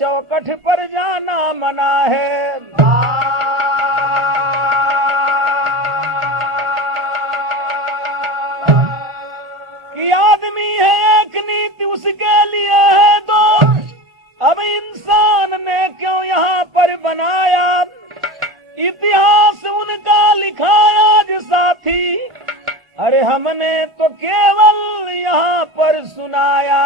चौकठ पर जाना मना है। कि आदमी है एक नीति उसके लिए है दो, अब इंसान ने क्यों यहाँ पर बनाया, इतिहास उनका लिखाया आज साथी, अरे हमने तो केवल यहाँ पर सुनाया।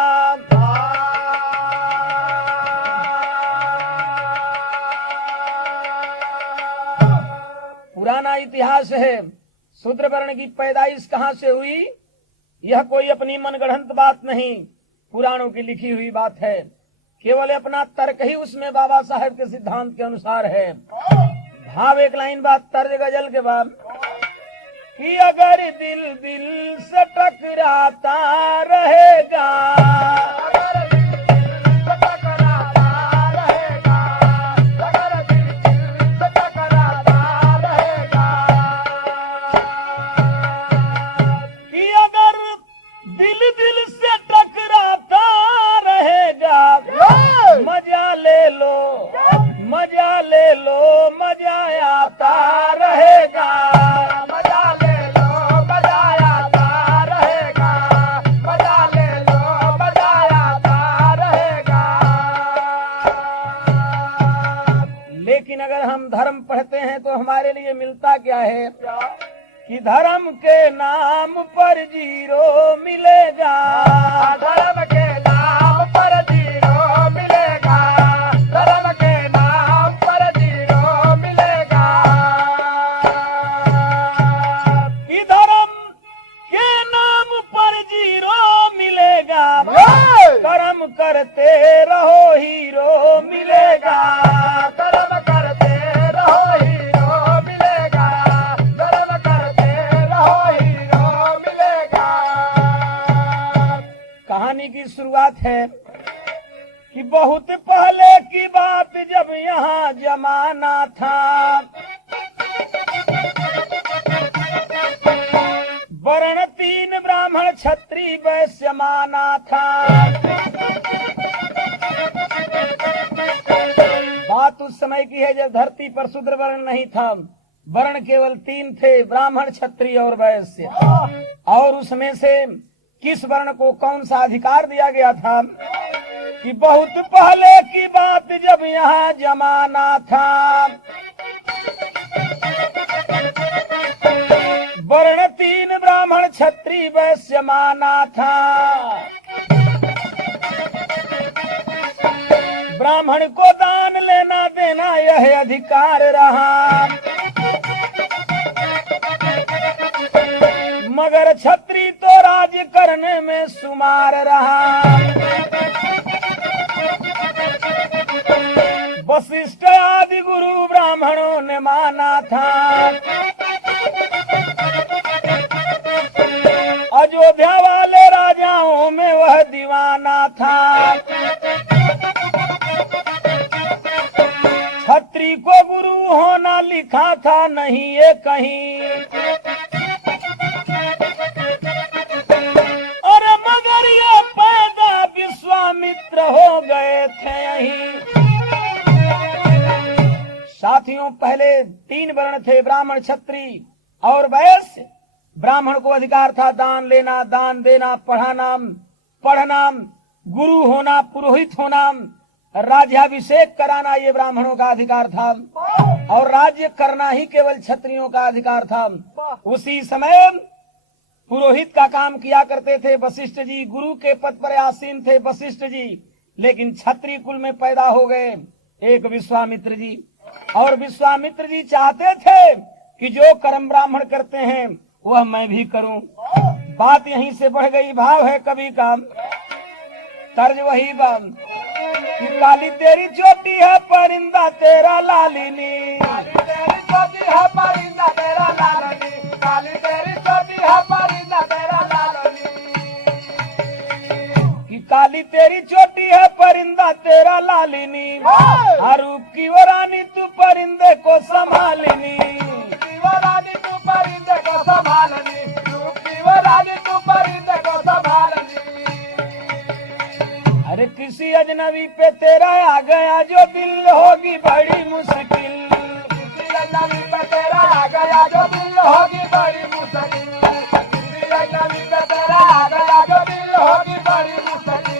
पुराना इतिहास है, शूद्रवर्ण की पैदाइश कहाँ से हुई, यह कोई अपनी मनगढ़ंत बात नहीं, पुराणों की लिखी हुई बात है। केवल अपना तर्क ही उसमें बाबा साहेब के सिद्धांत के अनुसार है। भाव एक लाइन बात तर्ज गजल के बाद कि अगर दिल दिल से टकराता रहेगा, कि अगर दिल दिल से टकराता रहेगा, मजा ले लो मजा ले लो, मजा आता रहेगा, मजा ले लो मजा आता रहेगा, मजा ले लो मजा आता रहेगा। लेकिन अगर हम धर्म पढ़ते हैं तो हमारे लिए मिलता क्या है कि धर्म के नाम पर जीरो मिलेगा, धर्म के नाम पर जीरो मिलेगा, धर्म के नाम पर जीरो मिलेगा। कि धर्म के नाम पर जीरो मिलेगा, कर्म करते रहो हीरो मिलेगा, कर्म करते रहो हीरो मिलेगा, कर्म करते रहो हीरो मिलेगा। कहानी की शुरुआत है कि बहुत पहले की बात जब यहाँ जमाना था, वर्ण तीन ब्राह्मण क्षत्रिय वैश्य माना था। बात उस समय की है जब धरती पर शूद्र वर्ण नहीं था, वर्ण केवल तीन थे, ब्राह्मण क्षत्रिय और वैश्य। और उसमें से किस वर्ण को कौन सा अधिकार दिया गया था कि बहुत पहले की बात जब यहाँ जमाना था, वर्ण तीन ब्राह्मण क्षत्रिय वैश्य माना था। ब्राह्मण को दान लेना देना यह अधिकार रहा, मगर क्षत्रिय तो राज्य करने में शुमार रहा। वशिष्ठ आदि गुरु ब्राह्मणों ने माना था, अयोध्या वाले राजाओं में वह दीवाना था। क्षत्रिय को गुरु होना लिखा था नहीं ये कहीं, अरे मगर ये पैदा विश्वामित्र हो गए थे यहीं। साथियों, पहले तीन वर्ण थे, ब्राह्मण क्षत्रिय और वैश्य। ब्राह्मण को अधिकार था दान लेना, दान देना, पढ़ना, गुरु होना, पुरोहित होना, राज्याभिषेक कराना, ये ब्राह्मणों का अधिकार था। और राज्य करना ही केवल क्षत्रियों का अधिकार था। उसी समय पुरोहित का काम किया करते थे वशिष्ठ जी, गुरु के पद पर आसीन थे वशिष्ठ जी। लेकिन क्षत्रिय कुल में पैदा हो गए एक विश्वामित्र जी, और विश्वामित्र जी चाहते थे कि जो कर्म ब्राह्मण करते हैं वह मैं भी करूं। बात यहीं से बढ़ गई। भाव है कवि का, तर्ज वही बात कि काली तेरी चोटी है परिंदा तेरा लालिनी, काली तेरी चोटी है परिंदा तेरा लालिनी, काली तेरी चोटी है परिंदा तेरा लालिनी, कि काली तेरी चोटी है परिंदा तेरा लालिनी, रूप की वो रानी तू परिंदे को संभालनी, रानी तू परिंदे को संभालनी, रूप की वो रानी तू परिंदे को संभालनी। अरे किसी अजनबी पे तेरा आ गया जो दिल होगी बड़ी मुश्किल। किसी अजनबी पे तेरा आ गया जो दिल होगी बड़ी मुश्किल। किसी अजनबी पे तेरा आ गया जो दिल होगी बड़ी मुश्किल।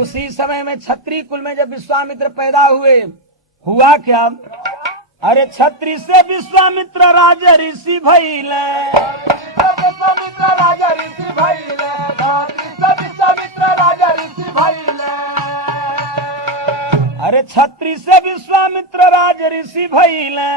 उसी समय में क्षत्रिय कुल में जब विश्वामित्र पैदा हुए, हुआ क्या? अरे छत्री से विश्वामित्र राजा ऋषि भइले। विश्वामित्र राजा ऋषि भइले। विश्वामित्र राजा ऋषि भइले। अरे छत्री से विश्वामित्र राजा ऋषि भइले।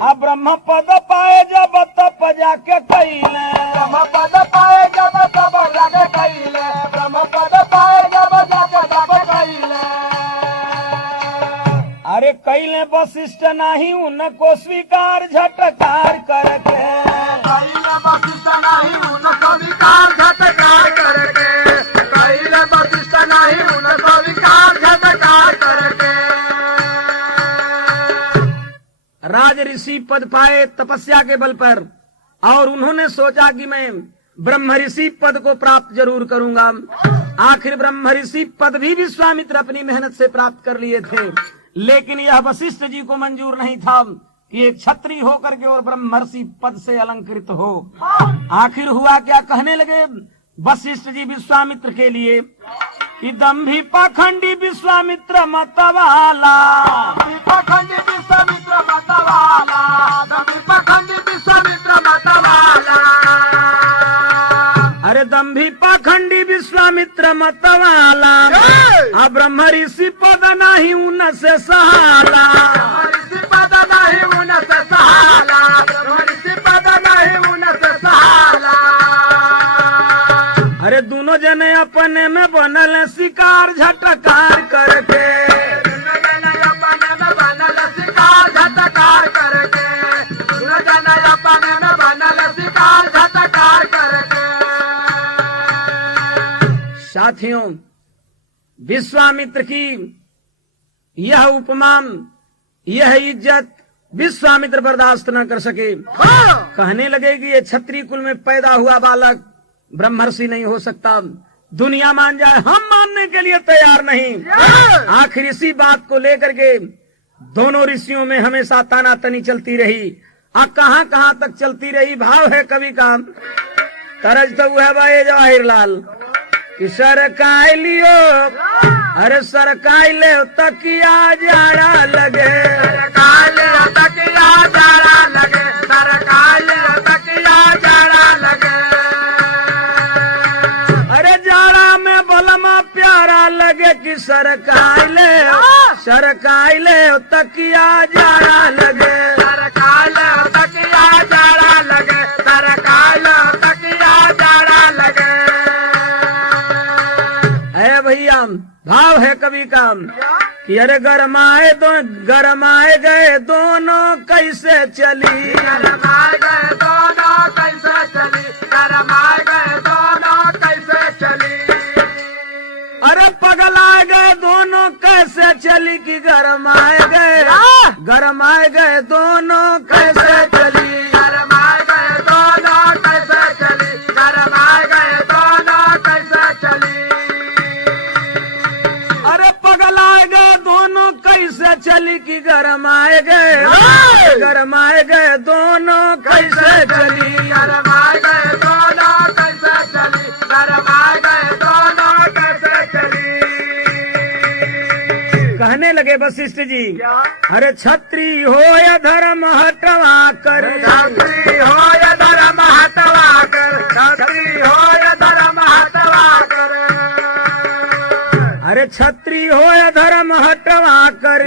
अब ब्रह्म पद पाए जब तप जाके कइले। ब्रह्म पद पाए जब तप जाके कइले। ब्रह्म पद पाए जब जाके तप कइले। अरे कैले वशिष्ठ नहीं उनको स्वीकार झटकार करके। कैले वशिष्ठ नहीं उनको स्वीकार झटकार करके। कैले वशिष्ठ नहीं उनको स्वीकार झटकार करके। राज ऋषि पद पाए तपस्या के बल पर, और उन्होंने सोचा कि मैं ब्रह्म ऋषि पद को प्राप्त जरूर करूंगा। आखिर ब्रह्म ऋषि पद भी विश्वामित्र अपनी मेहनत से प्राप्त कर लिए थे, लेकिन यह वशिष्ठ जी को मंजूर नहीं था कि एक क्षत्रिय होकर के और ब्रह्मर्षि पद से अलंकृत हो। आखिर हुआ क्या? कहने लगे वशिष्ठ जी विश्वामित्र के लिए कि दंभी पाखंडी विश्वामित्र मतवाला। पाखंडी विश्वामित्र मतवाला। दंभी पाखंडी विश्वामित्र मतवाला। अरे दंभी पाखंडी विश्वामित्र मतवाला। अब ब्रह्म ऋषि पद नहीं उनसे सहाला। ऋषि पद नहीं उनसे सहाला। ऋषि पद नहीं उनसे सहाला। अरे दोनों जने अपने में बनल शिकार झटकार करके। दोनों जने अपने में बनल शिकार झटकार करके। दोनों जने अपने में बनल शिकार झटकार करके। साथियों, विश्वामित्र की यह उपमान, यह इज्जत विश्वामित्र बर्दाश्त न कर सके। कहने लगे कि ये क्षत्रिय कुल में पैदा हुआ बालक ब्रह्मर्षि नहीं हो सकता। दुनिया मान जाए, हम मानने के लिए तैयार नहीं। आखिर इसी बात को लेकर के दोनों ऋषियों में हमेशा तानातनी चलती रही। कहां कहां तक चलती रही? भाव है कवि का, तरज तो है भाई जवाहिर लाल कि सरकाई लियो। अरे सरकाई ले तकिया जाड़ा लगे। सरकाई ले तकिया जाड़ा लगे। सरकाई ले तकिया जाड़ा लगे। अरे जाड़ा में बलमा प्यारा लगे कि सरकाई ले। सरकाई ले तकिया जाड़ा लगे। सरकाई ले तकिया जाड़ा लगे। सरकाई ले तकिया जाड़ा लगे। भैया भाव है कवि का कि अरे गरमाए गए दोनों कैसे चली। गरमाए गए दोनों कैसे चली। गरमाए गए दोनों कैसे चली। अरे पगला गए दोनों कैसे चली कि गरमाए गए दोनों कैसे चली। गरमाए गए दोनों कैसे चली। गरमाए गए दोनों कैसे चली। अरे पगलाए गए दोनों कैसे चली कि गरमाए गए दोनों कैसे चली। गरमाए गए दोनों कैसे चली। गरमाए गए दोनों कैसे चली। कहने लगे वशिष्ठ जी, अरे छत्री हो या धर्म हटवा कर। छत्री हो या धर्म हटवा कर। छत्री हो या धर्म हटवा कर। अरे छत्री हो या धर्म हटवा कर।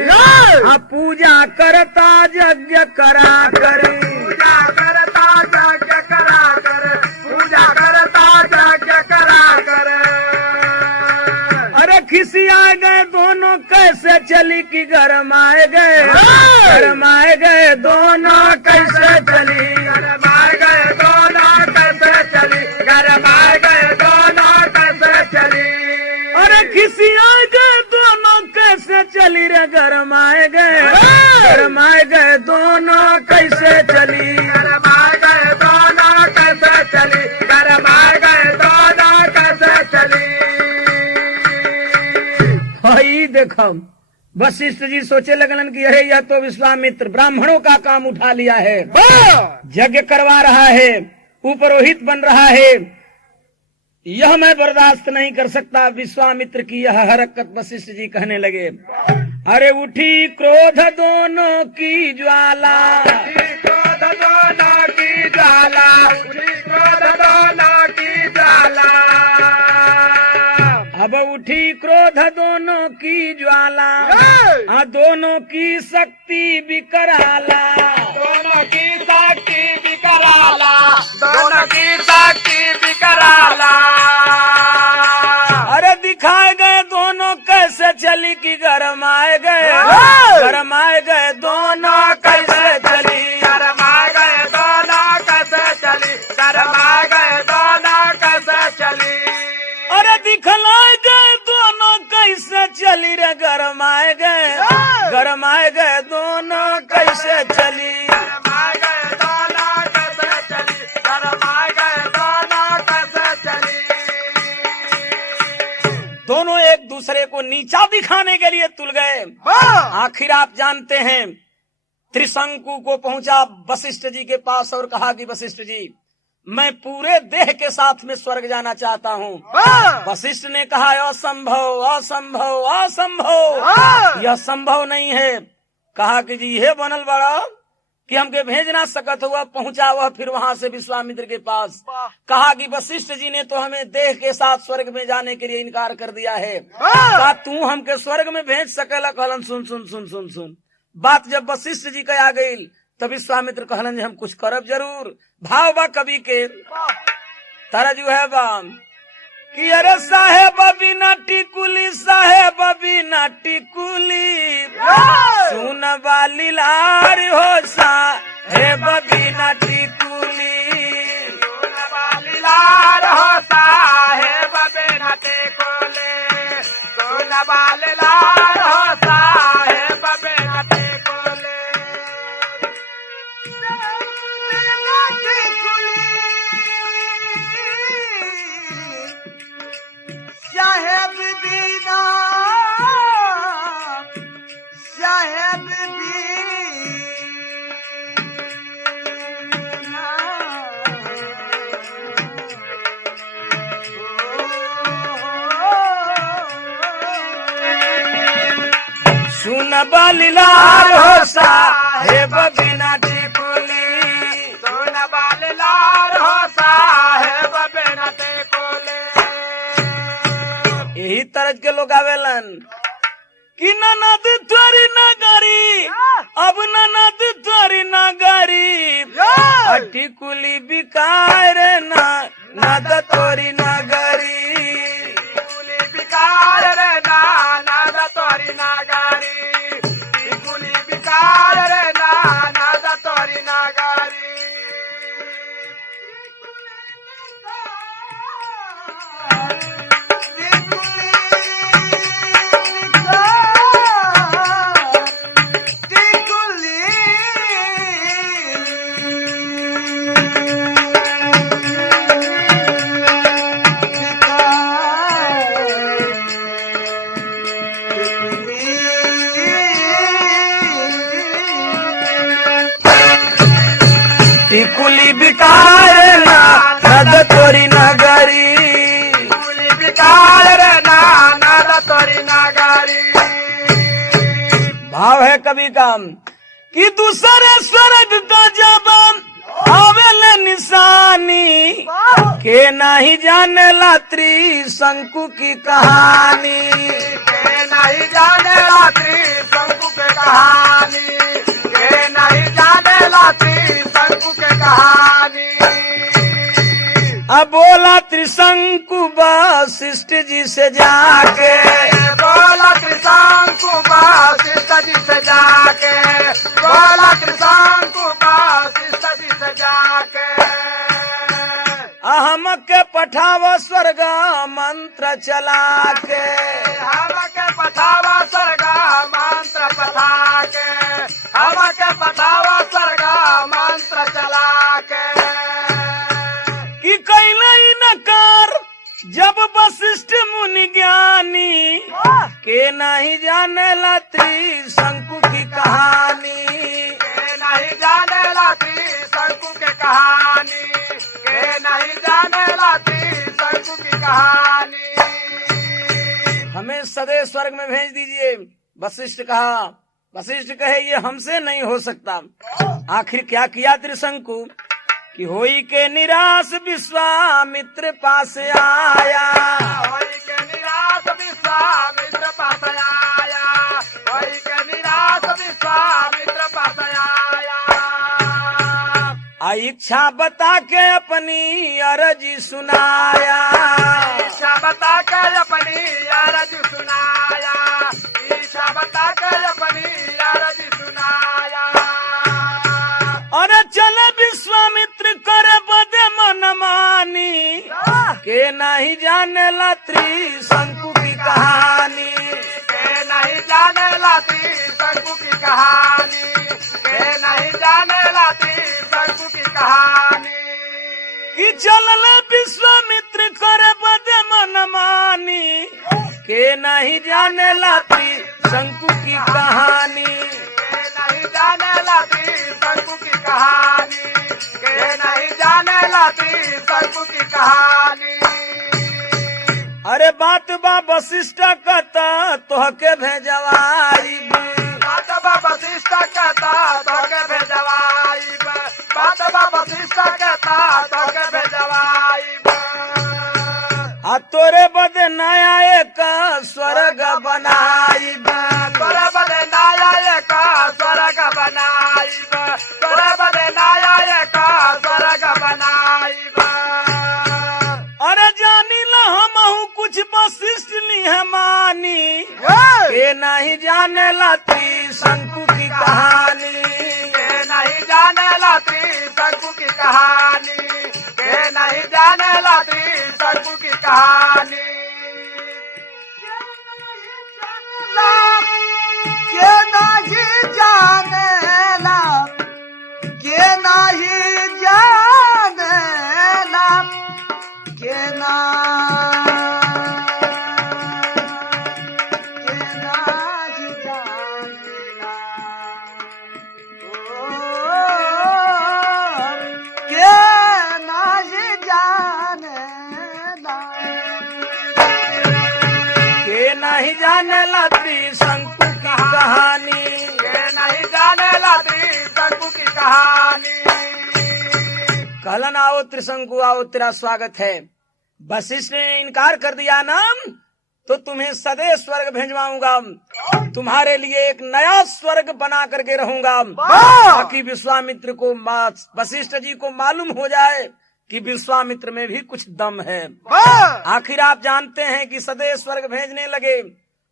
पूजा करता यज्ञ करा कर। पूजा करता यज्ञ करा कर। पूजा करता यज्ञ करा कर। अरे खिसिया गए दोनों कैसे चली कि गरमाए गए दोनों कैसे चली। गरमाए गए दोनों कैसे चली। गरमाए गए दोनों कैसे चली। अरे खिसिया गए दोनों कैसे चली रे। गरमाए गए दोनों कैसे चली। गरमाए गए दोनों कैसे चली। गरमाए गए दोनों कैसे चली। दुख। वशिष्ठ जी सोचे लगलन कि अरे यह तो विश्वामित्र ब्राह्मणों का काम उठा लिया है, यज्ञ करवा रहा है, उपरोहित बन रहा है, यह मैं बर्दाश्त नहीं कर सकता। विश्वामित्र की यह हरकत वशिष्ठ जी कहने लगे, अरे उठी क्रोध दोनों की ज्वाला, क्रोध दोनों की ज्वाला, क्रोध दोनों की ज्वाला। अब उठी क्रोध दोनों की ज्वाला, दोनों की शक्ति विकराला, दोनों की शक्ति विकराला, दोनों की शक्ति विकराला। अरे दिखाए गए दोनों कैसे चली कि गरमाए गए, गरमाए गए दोनों कैसे चली, गरमाए गए दोनों कैसे चली, गरमाए गए दोनों कैसे चली। अरे दिखलाए गए दोनों कैसे चली रे, गरमाए गए, गरमाए गए दोनों कैसे चली, गरमाए गए दोनों कैसे चली, गरमाए गए दोनों कैसे चली। दोनों एक दूसरे को नीचा दिखाने के लिए तुल गए। आखिर आप जानते हैं त्रिशंकु को पहुंचा वशिष्ठ जी के पास और कहा कि वशिष्ठ जी मैं पूरे देह के साथ में स्वर्ग जाना चाहता हूँ। वशिष्ठ ने कहा असंभव असंभव असंभव, यह संभव नहीं है। कहा कि जी ये बनल बड़ा कि हमके भेज ना सकत हुआ, पहुंचा वह फिर वहां से विश्वामित्र के पास। कहा कि वशिष्ठ जी ने तो हमें देह के साथ स्वर्ग में जाने के लिए इनकार कर दिया है, कहा तू हमके स्वर्ग में भेज सकेला। कहलन सुन सुन सुन सुन सुन। बात जब वशिष्ठ जी का आ गई तब विश्वामित्र कहलन हम कुछ करब जरूर। भाव बा कवि के तरजु है बाम कि अरे साहेब बिना टिकुली, साहेब बिना टिकुली, सुन वाली लार हो साहेब बिना टिकुली, सुन वाली लार हो साहेब बिना टिकुली, सुन वाली लार हो साहेब बिना टिकुली। साहेब बिना, साहेब सुन वाली लार हो साहेब बिना टिकुली, सुन वाली लार हो साहेब बिना टिकुली। यही तरह के लोग आवेलन कि ननद तोरी नगरी, अब ननद तोरी नगरी, टिकुली बिकार ना नद तोरी नगरी, टिकुली बिकार रे ना नद तोरी नगरी, टिकुली बिकार रे ना नद तोरी नगरी। टिकुली बिकार ना नद तोरी नगरी, टिकुली बिकार रे ना नद तोरी नगरी। भाव है कवि का कि दूसरे स्वर्ग का जब आवेल निशानी, के नहीं जाने ला त्रिशंकु की कहानी, के नहीं जाने ला त्रिशंकु के कहानी, के नहीं जाने ला त्रिशंकु के कहानी। अब बोला त्रिशंकु वशिष्ठ जी से जाके, बोला त्रिशंकु वशिष्ठ जी से जाके, बोला त्रिशंकु वशिष्ठ जी से जाके। हम के पठाव स्वर्ग मंत्र चला के, हम के पठावा स्वर्ग मंत्र पठा के, हम के पठावा स्वर्ग मंत्र चला के। कि कैल नकार जब वशिष्ठ मुनि ज्ञानी, के नहीं जाने ला त्रिशंकु की कहानी। के नहीं जाने लाती शंकु के कहानी, के नहीं जाने लाती शंकु की कहानी। हमें सदैव स्वर्ग में भेज दीजिए। वशिष्ठ कहा, वशिष्ठ कहे ये हमसे नहीं हो सकता। आखिर क्या किया त्रिशंकु कि होई के निराश विश्वामित्र पास आया। होई के निराश विश्वामित्र पास आया, होई के निराश विश्वामित्र पास आया। इच्छा बता के अपनी अर्जी सुनाया। ईशा बता कर अपनी अरज सुनाया, ईशा बता कर अपनी अरज सुनाया। अरे चले विश्वामित्र करे बदे मन मानी, के नहीं जाने ला त्रिशंकु की कहानी। के नहीं जाने लाती शंकु की कहानी, के नहीं जाने लाती शंकु की कहानी। कि चलल विश्वामित्र करे बदे मन मानी, के नहीं जाने ला त्रिशंकु की कहानी। के नहीं जाने लाती शंकु की कहानी, के नहीं जाने लाती शंकु की कहानी। अरे बात बा वशिष्ठ कहता तोहके भेजवाई। बात बा वशिष्ठ कहता तोके भेजवाईब, बात बा वशिष्ठ कहता तोके भेजवाईब। आ तोरे बदे नया एक स्वर्ग बनाईब। तोरे बदे नया एक स्वर्ग बनाईब, तोरे बदे नया एक स्वर्ग बनाईब। अरे जानी ला हमहू कुछ वशिष्ठ निहमानी, के नहीं जाने ला त्रिशंकु की कहानी। के नहीं जाने लाती शंकु की कहानी, के नहीं जाने लाती शंकु की कहानी। के नहीं जाने ला, के नहीं जाने ला, के नहीं जाने ला। के नहीं जाने ला, के नहीं जाने ला त्रिशंकु की कहानी। के नहीं जाने लाती शंकु की कहानी। कहलन आओ त्रिशंकु आओ, तेरा स्वागत है। वशिष्ठ ने इनकार कर दिया ना तो तुम्हें सदैव स्वर्ग भेजवाऊंगा, तुम्हारे लिए एक नया स्वर्ग बना करके रहूंगा, ताकि विश्वामित्र को वशिष्ठ जी को मालूम हो जाए कि विश्वामित्र में भी कुछ दम है। आखिर आप जानते हैं कि सदैव स्वर्ग भेजने लगे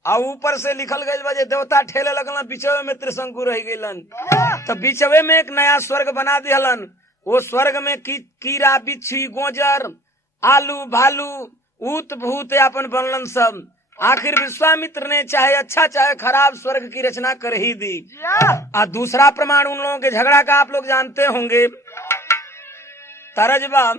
और ऊपर से लिखल गई वजह देवता ठेले लगलन, बिचवे में त्रिशंकु रह गईलन, तो बिचवे में एक नया स्वर्ग बना दिहलन। वो स्वर्ग में कीड़ा बिच्छी गोजर आलू भालू ऊत भूत अपन बनलन सब। आखिर विश्वामित्र ने चाहे अच्छा चाहे खराब स्वर्ग की रचना कर ही दी। और दूसरा प्रमाण उन लोगों के झगड़ा का आप लोग जानते होंगे। तरजबा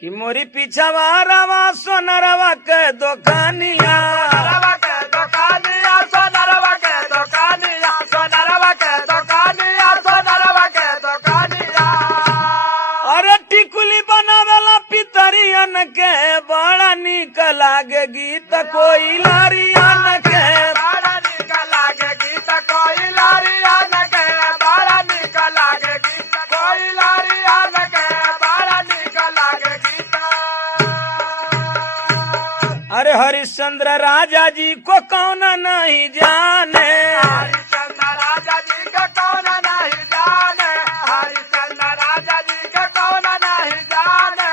कि मोरी पीछा रवा सोनरवा के दुकानिया, सोनरवा के दुकानिया, सोनरवा के दुकानिया, सोनरवा के दुकानिया, सोनरवा के दुकानिया। अरे टिकुली बनावेला पितरियन के बड़ा निक लागे गीत कोई लारियन के, बड़ा निक लागे गीत कोई लारियन के, बड़ा निक लागे गीत कोई लारियन के, बड़ा निक लागे गीत। अरे हरिश्चंद्र राजा जी को कौन नहीं जाने, हरिश्चंद्र राजा जी का कौन नहीं जाने, हरिश्चंद्र राजा जी का कौन नहीं जाने।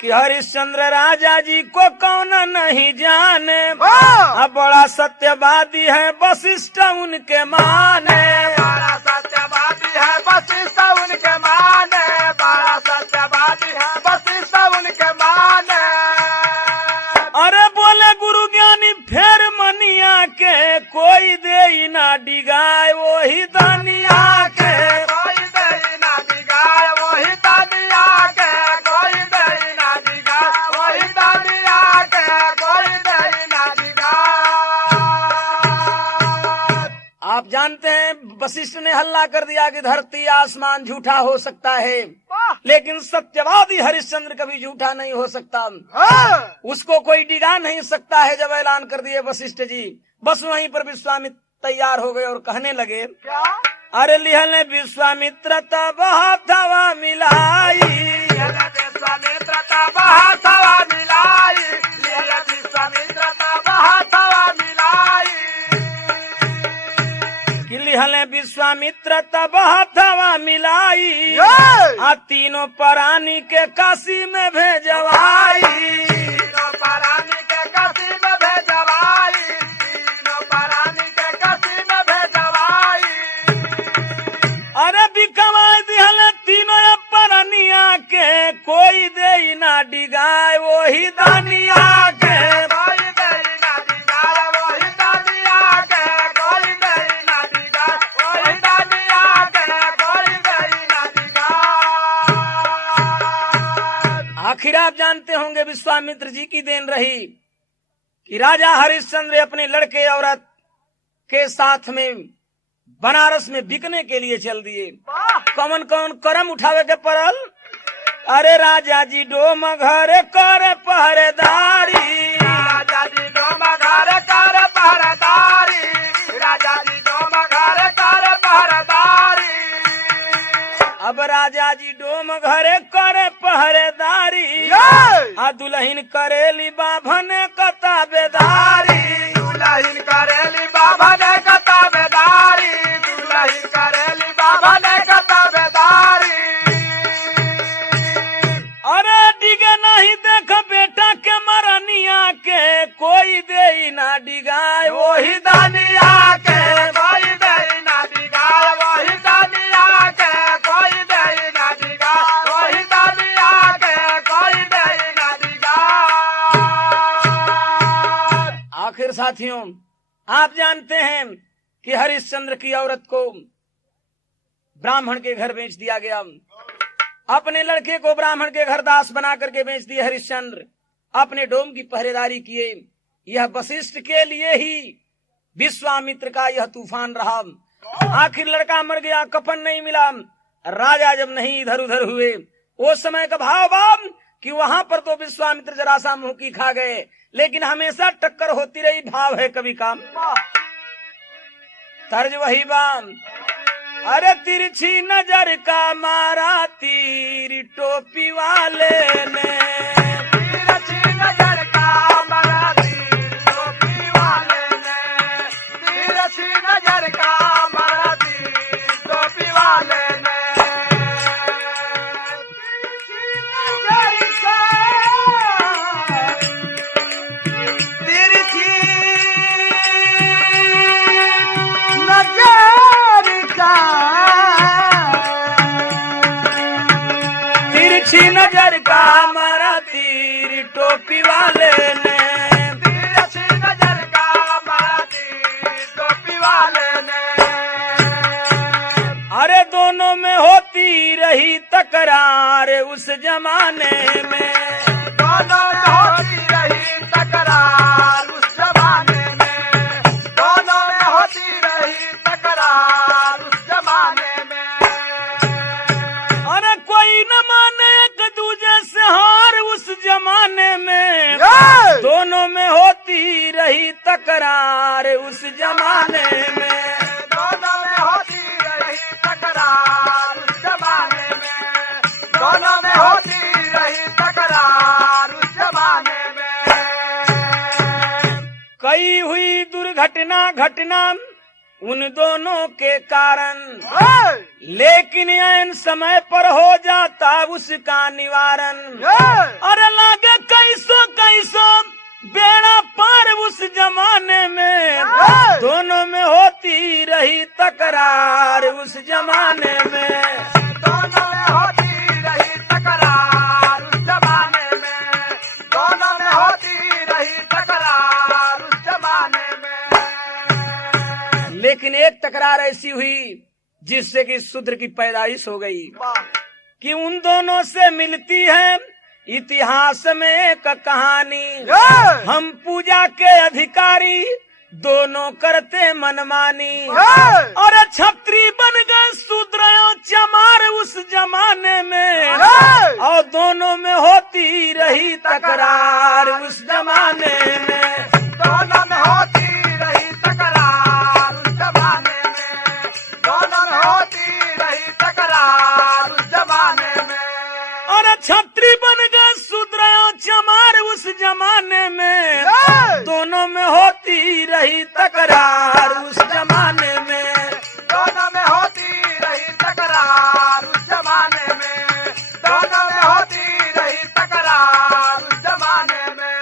कि हरिश्चंद्र राजा जी को कौन नहीं जाने, वाह! अब बड़ा सत्यवादी है वशिष्ठ उनके माने। बड़ा सत्यवादी है वशिष्ठ उनके माने, बड़ा सत्यवादी है वशिष्ठ उनके माने। अरे बोले गुरु ज्ञानी फेर मनिया के कोई दे ना डिगाए वही दानिया के, कोई दे ना दिगाए वही दानिया के, कोई दे ना दिगाए वही दानिया के, कोई दे ना दिगाए। वशिष्ठ ने हल्ला कर दिया कि धरती आसमान झूठा हो सकता है, वाह! लेकिन सत्यवादी हरिश्चंद्र कभी झूठा नहीं हो सकता। हाँ! उसको कोई डिगा नहीं सकता है। जब ऐलान कर दिए वशिष्ठ जी, बस वहीं पर विश्वामित्र तैयार हो गए और कहने लगे, क्या? अरे लिहल विश्वामित्र तब हाथवा मिलाई, विश्वामित्र तब हाथवा मिलाई, विश्वामित्र तब हाथवा मिलाई। कि लिहल विश्वामित्र तब हाथवा मिलाई, आ तीनों प्राणी के काशी में भेजवाई, तीनों प्राणी के काशी में भेजवाई, तीनों प्राणी के काशी में भेजवाई। अरे बिकवाई दिहल तीनों प्राणिया के, कोई दे ना डिगाए वही दानिया के। कोई दई ना दिगार वही दानिया के, कोई दई ना दिगार वही दानिया के, कोई दई ना दिगार। आखिर आप जानते होंगे विश्वामित्र जी की देन रही कि राजा हरिश्चंद्र अपने लड़के औरत के साथ में बनारस में बिकने के लिए चल दिए। वाह! कौन कौन करम उठावे के परल? अरे राजा जी डोम घर कर पहरेदारी, राजा जी डोम घर कर पहरेदारी, राजा जी डोम घर कर पहरेदारी। अब राजा जी डोम घर कर पहरेदारी, आ दुल्हन करेली बाभन कताबेदारी, दुल्हन करेली बाबा ने कताबेदारी, दुल्हन करेली बाबा ने कताबेदारी। अरे डिगे नहीं देख बेटा के मरनिया के, कोई दे ना डिगाए वही दानिया के, कोई दई ना दिगार वही दानिया के, कोई दई ना दिगार वही दानिया के, कोई दई ना दिगार। आखिर साथियों, आप जानते हैं कि हरिश्चंद्र की औरत को ब्राह्मण के घर बेच दिया गया। अपने लड़के को ब्राह्मण के घर दास बना करके बेच दिए हरिश्चंद्र। अपने डोम की पहरेदारी किए। यह वशिष्ठ के लिए ही विश्वामित्र का यह तूफान रहा। आखिर लड़का मर गया, कफन नहीं मिला। राजा जब नहीं इधर उधर हुए, उस समय का भाव बाप कि वहां पर तो विश्वामित्र जरा सा मुंह की खा गए, लेकिन हमेशा टक्कर होती रही। भाव है कभी काम, तर्ज वही बाम। अरे तिरछी नजर का मारा तीर टोपी वाले ने, तिरछी नजर का मारा तीर टोपी वाले ने, तिरछी नजर का मारा तीर टोपी वाले ने। तिरछी नजर का, तिरछी नजर का मारा तीर टोपी वाले ने, तिरछी नजर का मारा तीर टोपी वाले ने। अरे दोनों में होती रही तकरार उस जमाने में, दोनों में होती रही तकरार उस जमाने में, दोनों में होती रही तकरार उस जमाने में। अरे कोई न माने एक दूजे से हार उस जमाने में, दोनों में होती रही तकरार उस जमाने में। दोनों में होती रही तकरार उस जमाने में, दोनों में होती रही तकरार उस जमाने में। कई हुई दुर्घटना घटना उन दोनों के कारण, लेकिन ऐन समय पर हो जाता उसका निवारण। अरे लागे कैसो कैसो बेड़ा पार उस जमाने में, दोनों में होती रही तकरार उस जमाने में। दोनों में होती रही तकरार उस जमाने में, दोनों में होती रही तकरार उस जमाने में। लेकिन एक तकरार ऐसी हुई जिससे कि शूद्र की पैदाइश हो गई कि उन दोनों से मिलती है इतिहास में एक कहानी। हम पूजा के अधिकारी दोनों करते मनमानी। और छत्री बन गए शूद्र चमार उस जमाने में, और दोनों में होती रही तकरार उस जमाने में। दोनों में होती रही तकरार उस जमाने में, दोनों में होती रही तकरार उस जमाने में। और छत्री बन गए शूद्र चमार उस जमाने में, दोनों में होती रही तकरार उस जमाने में। दोनों में होती रही तकरार उस जमाने में, दोनों में होती रही तकरार उस जमाने में।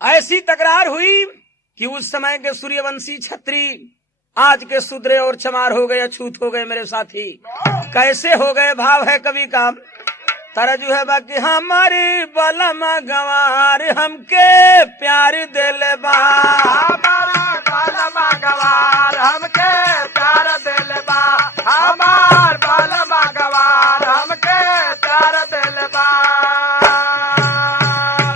ऐसी तकरार हुई कि उस समय के सूर्यवंशी छत्री आज के शूद्र और चमार हो गए, अछूत हो गए मेरे साथी। कैसे हो गए? भाव है कवि का, तरजु है बाकी हमारी बलम गंवार हमके प्यार दिल बा। हमारा बालमा गवार हमके प्यार दिल बा, हमार बालमा गवार हमके प्यार दिल बा।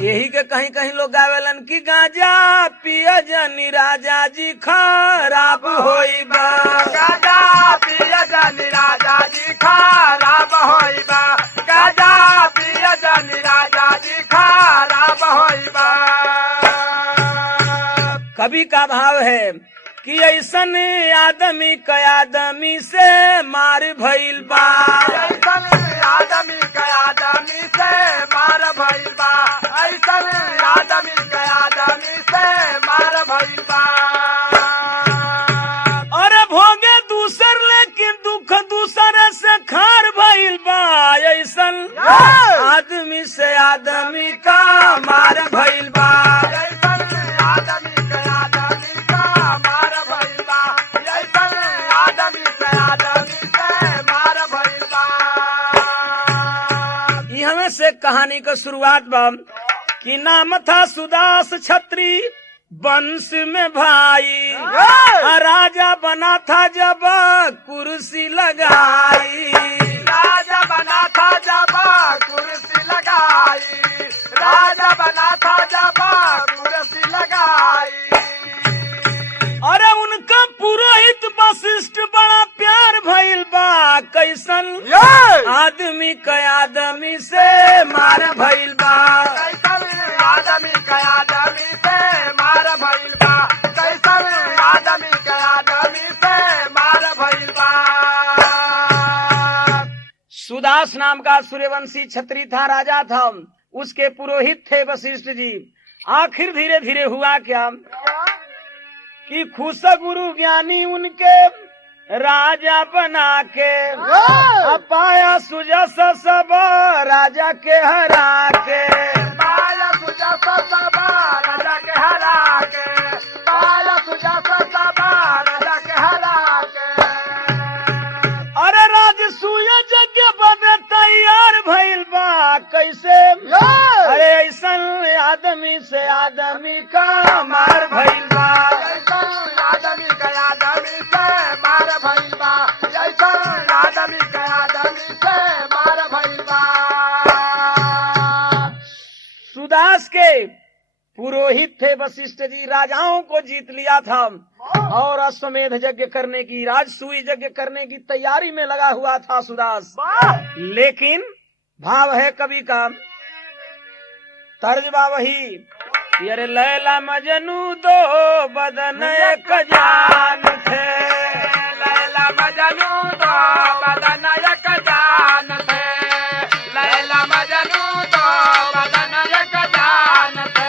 यही के कहीं कहीं लोग गावेलन की गांजा पिया जनी राजा जी खराब होई बा। गाजा पिया जानी राजा जी खराब होई बा, गाजा पिया जानी राजा जी खराब होई बा। कवि का भाव है कि ऐसन आदमी क आदमी से मार भइल बा। ऐसन आदमी का आदमी से मार भइल बा, ऐसन आदमी का आदमी से मार भइल बा। अरे भोगे दूसर लेकिन दुख दूसरे से खार भइल बा। ऐसन आदमी से आदमी का मार भइल बा। ऐसन आदमी का आदमी का मार भइल बा, ऐसन आदमी से आदमी से मार भइल बा। यहाँ से कहानी का शुरुआत बा कि नाम था सुदास छत्री वंश में भाई। राजा बना था जब कुर्सी लगाई। राजा बना था जब कुर्सी लगाई, राजा बना था जब कुर्सी लगाई। अरे उनका पुरोहित वशिष्ठ बड़ा प्यार भइल बा। कैसन आदमी क आदमी से मार भइल बा। कैसन आदमी का आदमी से मार भइल बा, कैसन आदमी का आदमी से मार भइल बा। सुदास नाम का सूर्यवंशी छत्री था, राजा था, उसके पुरोहित थे वशिष्ठ जी। आखिर धीरे धीरे हुआ क्या कि खुश गुरु ज्ञानी उनके राजा बना के पाया सुजस सब राजा के हरा के। पाया सुजा सबा राजा के हरा के, पाया सुजा सबा राजा के हरा के। अरे राजसूय यज्ञ बने तैयार भइल बा। कैसे? अरे ऐसन आदमी से आदमी का मार भइल बा। ऐसन आदमी का आदमी से मार भइल बा, ऐसन आदमी का आदमी से मार भइल बा। सुदास के पुरोहित थे वशिष्ठ जी, राजाओं को जीत लिया था और अश्वमेध यज्ञ करने की, राजसूय यज्ञ करने की तैयारी में लगा हुआ था सुदास। लेकिन भाव है कवि का, तर्जबा वही कि अरे लैला मजनू दो बदन एक जान थे। लैला मजनू दो बदन एक जान थे, लैला मजनू दो बदन एक जान थे।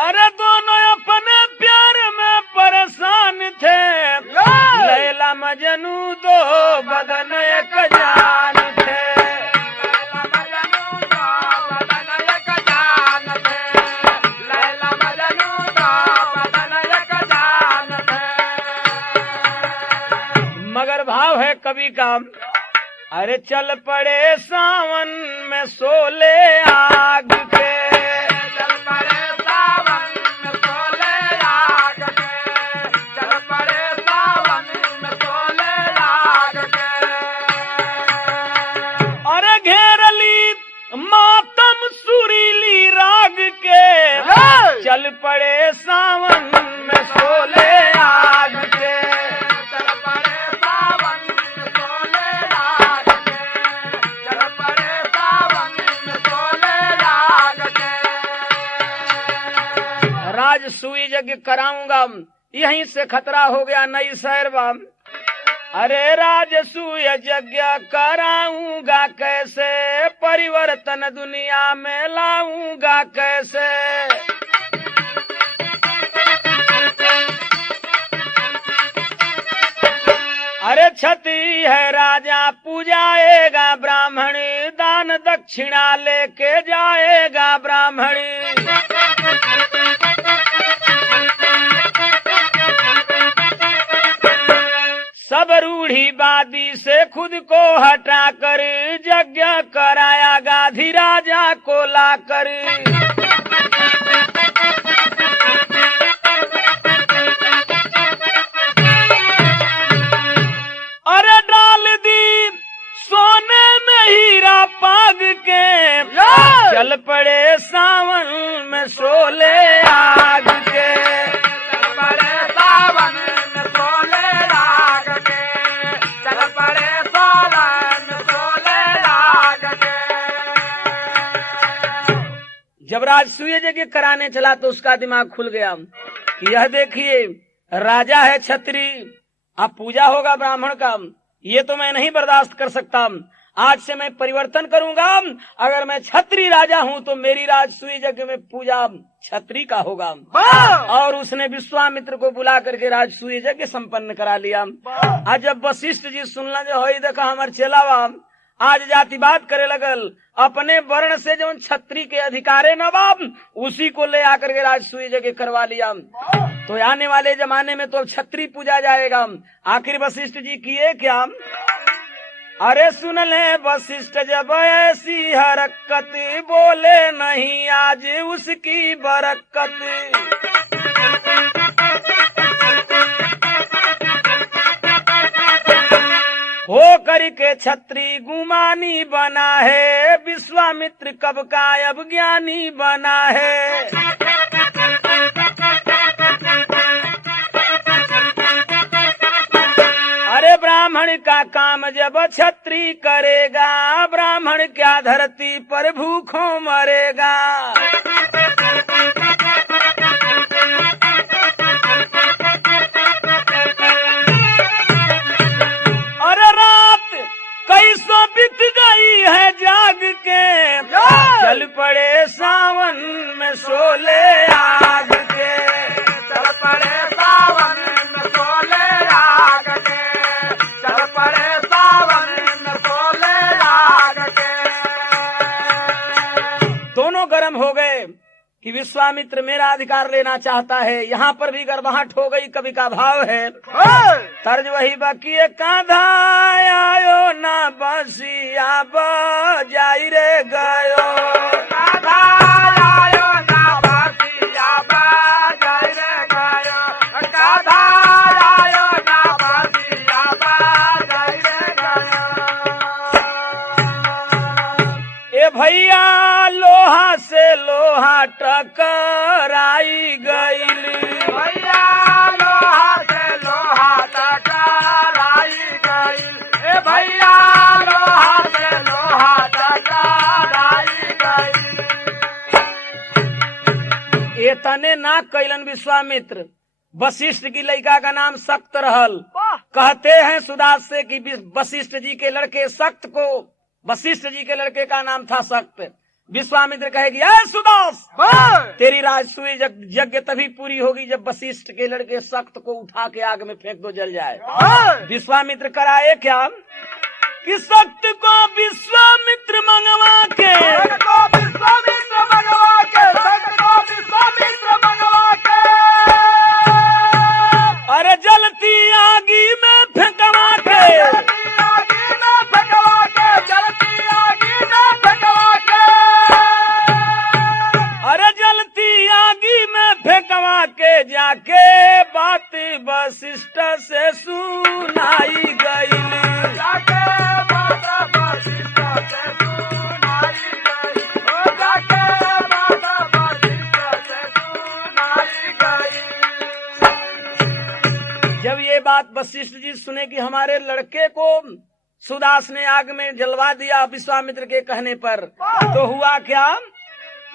अरे दोनों अपने प्यार में परेशान थे। लैला मजनू दो बदन एक जान थे। लैला मजनू दो बदन एक जान थे, लैला मजनू दो बदन एक जान थे। मगर भाव है कवि का, अरे चल पड़े सावन में सोले आग के। चल पड़े सावन में सोले आग के, चल पड़े सावन में सोले आग के। अरे घेरली मातम सुरीली राग के। पड़े सावन में सोले आग के। चल पड़े सावन में सोले आग के, चल पड़े सावन में सोले आग के। राजसूय यज्ञ कराऊंगा, यहीं से खतरा हो गया नई शहरवा। अरे राजसूय यज्ञ कराऊंगा कैसे, परिवर्तन दुनिया में लाऊंगा कैसे। अरे क्षत्रिय है राजा पूजाएगा ब्राह्मण, दान दक्षिणा लेके जाएगा ब्राह्मण। सब रूढ़ीवादी से खुद को हटाकर यज्ञ कराया गाधी राजा को लाकर। अरे डाल दी सोने में हीरा पाग के, चल पड़े सावन में सोले आग के। चल पड़े सावन में सोले आग के, चल पड़े सावन में सोले आग के। जब राजसूय यज्ञ कराने चला तो उसका दिमाग खुल गया कि यह देखिए राजा है क्षत्रिय, अब पूजा होगा ब्राह्मण का, ये तो मैं नहीं बर्दाश्त कर सकता। आज से मैं परिवर्तन करूंगा, अगर मैं क्षत्रिय राजा हूं तो मेरी राजसूय यज्ञ में पूजा क्षत्रिय का होगा। और उसने विश्वामित्र को बुला करके राजसूय यज्ञ संपन्न करा लिया। आज जब वशिष्ठ जी सुनला जो हो देखा हमार चेलावा आज जातिवाद करे लगल, अपने वर्ण से जो क्षत्रिय के अधिकारे नवाब उसी को ले आकर के राजसूय यज्ञ करवा लिया। तो आने वाले जमाने में तो क्षत्रिय पूजा जाएगा। आखिर वशिष्ठ जी किए क्या? अरे सुन ले वशिष्ठ जब ऐसी हरकत, बोले नहीं आज उसकी बरकत। हो करके छत्री गुमानी बना है, विश्वामित्र कब का अब ज्ञानी बना है। अरे ब्राह्मण का काम जब छत्री करेगा, ब्राह्मण क्या धरती पर भूखों मरेगा। कैसो बीत गई है जाग के, चल पड़े सावन में सोले आग के। चल पड़े सावन में सोले आग के, चल पड़े सावन में सोले आग के। दोनों गर्म हो गए कि विश्वामित्र मेरा अधिकार लेना चाहता है। यहाँ पर भी गर्माहट हो गई। कवि का भाव है तर्ज वही बाकी कांधा आयो ना बसिया बजाई रे गयो। कांधा आयो ना बसिया बजाई रे गयो, कांधा आयो ना बसिया बजाई रे गयो। ए भैया लोहा से लोहा टकराई गईल, भैया लोहा से लोहा टकराई गईल। ए भैया लोहा से लोहा टकराई गईल। ये तने ना कैलन विश्वामित्र। वशिष्ठ की लड़का का नाम सक्त रहल। कहते हैं सुदास से कि वशिष्ठ जी के लड़के सक्त को, वशिष्ठ जी के लड़के का नाम था सक्त। विश्वामित्र कहेगी ऐ सुदास, तेरी राजसूय यज्ञ तभी पूरी होगी जब वशिष्ठ के लड़के सक्त को उठा के आग में फेंक दो, जल जाए। विश्वामित्र कराए क्या कि सक्त को विश्वामित्र मंगवा के, विश्वामित्र मंगवा के, विश्वामित्र मंगवा के। अरे जलती आगी में फेंकवा के, आगी में फेंकवा के, जलती आगी में फेंकवा के। अरे जलती आगी में फेंकवा के जाके बात वशिष्ठ से सुनाई गई। जाके बात वशिष्ठ से सुनाई गई, जाके बात वशिष्ठ से सुनाई जब ये बात वशिष्ठ जी सुने कि हमारे लड़के को सुदास ने आग में जलवा दिया विश्वामित्र के कहने पर, तो हुआ क्या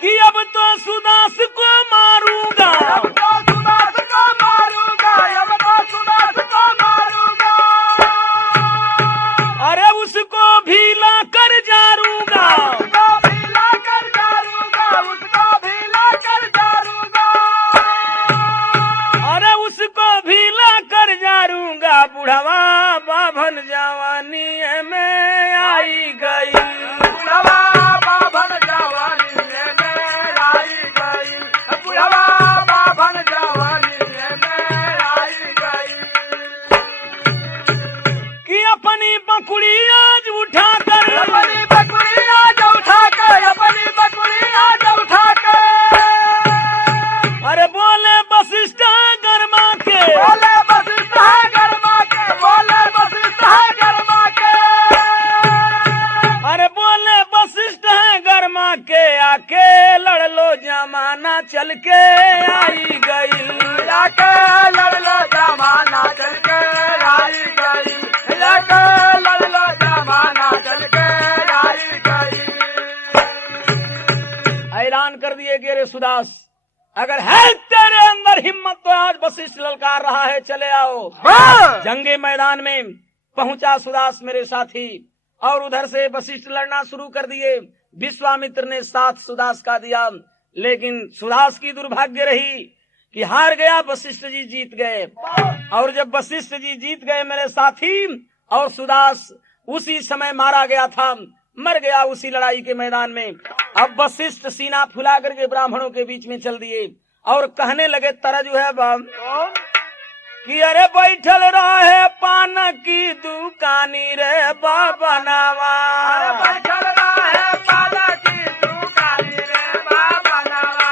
कि अब तो सुदास को मारूंगा, अब तो सुदास को मारूंगा, अब तो सुदास को मारूंगा, अरे उसको भी ला कर जारूंगा, उसको भी ला कर जारूंगा, उसको भी ला कर जारूंगा, अरे उसको भी ला कर जारूंगा, बुढ़वा बाभन जवानी में आई गई, बुढ़वा बाभन जवानी में आई गई, बुढ़वा बाभन जवानी में आई गई, कि अपनी बकुड़ी आज उठा कर, अपनी बकरी आज उठा कर, अपनी बकरी आज उठा कर, अरे बोले वशिष्ठ गरमा के, बोले वशिष्ठ है गरमा के, बोले वशिष्ठ है गरमा के, अरे बोले वशिष्ठ है गरमा के, आके लड़ लो जमाना चल के आई गई, लाके लड़ लो जमाना चल के आई गई, लाके लड़ लो जमाना चल के आई गई। ऐलान कर दिए कि अरे सुदास, अगर है तेरे अंदर हिम्मत तो आज वशिष्ठ ललकार रहा है, चले आओ। जंगे मैदान में पहुंचा सुदास मेरे साथी, और उधर से वशिष्ठ लड़ना शुरू कर दिए। विश्वामित्र ने साथ सुदास का दिया, लेकिन सुदास की दुर्भाग्य रही कि हार गया, वशिष्ठ जी जीत गए। और जब वशिष्ठ जी जीत गए मेरे साथी, और सुदास उसी समय मारा गया था, मर गया उसी लड़ाई के मैदान में। अब वशिष्ठ सीना फुला करके ब्राह्मणों के बीच में चल दिए और कहने लगे तरजु है कि अरे बैठल रहे पान की दुकानी रे बाबा नावा, बैठल रहे पाला की दुकानी रे बाबा नावा,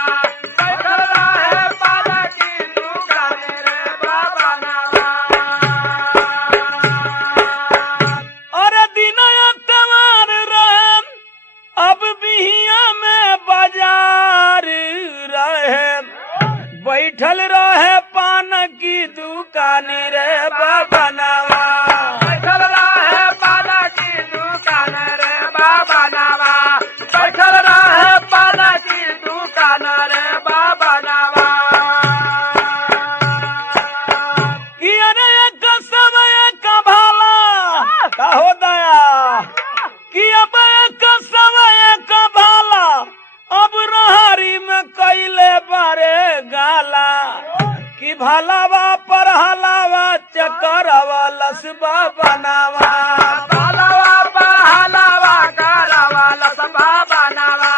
बैठल रहे पाला की दुकानी रे बाबा नावा, अरे दिन तवार रहे अब बिहिया में बाजार रहे, बैठल रहे पान की दुकानी रे बाबा नावा, बैठल रहे पाला की दुकान रे बाबा नावा, बैठल रहे पाला की दुकान रे बाबा नावा, कि अरे एक समय का भाला कहो दया, कि अब एक समय का भाला अब रहारी में कैले बारे गाला, कि भलावा पर हलावा चकरवा लसबा बनावा, बालावा पहलावा करावा लसबा बनावा,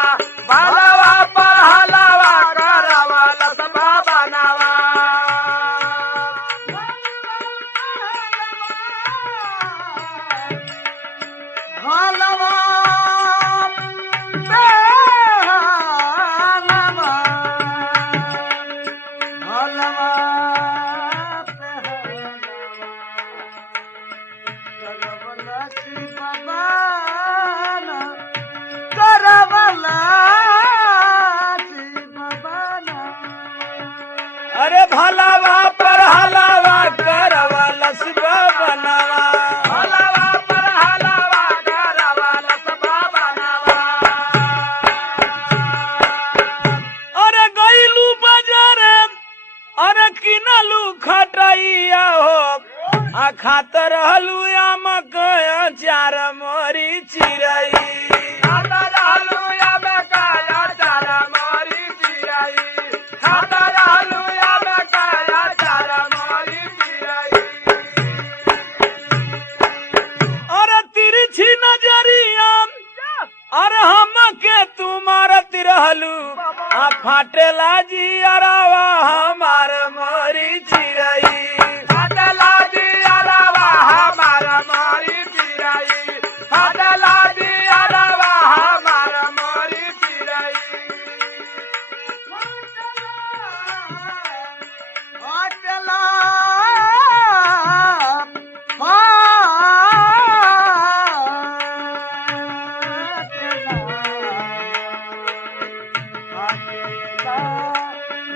बालावा पहलावा करावा लसबा बनावा, भालवा अरे भलावा पर हलावा करवा लसबा बनावा, हलावा पर हलावा करावा लसबा बनावा, अरे गईलू बाजार अरे किनलू खटैया हो, आ खातर रहलू आम कया चार मोरी चिरई, खाता रहलू या बेकाया चारा मोरी चिराई, खाता रहलू या बेकाया चारा मोरी चिराई, अरे तिरछी नजरिया अरे हम के तुम्हारत रहलू, आ फाटेला जी अरावा हमार मोरी चिरई, फाटला दी अलावा हमारा मोरी चिराई, फाटला दी अलावा हमारा मोरी चिराई, फाटला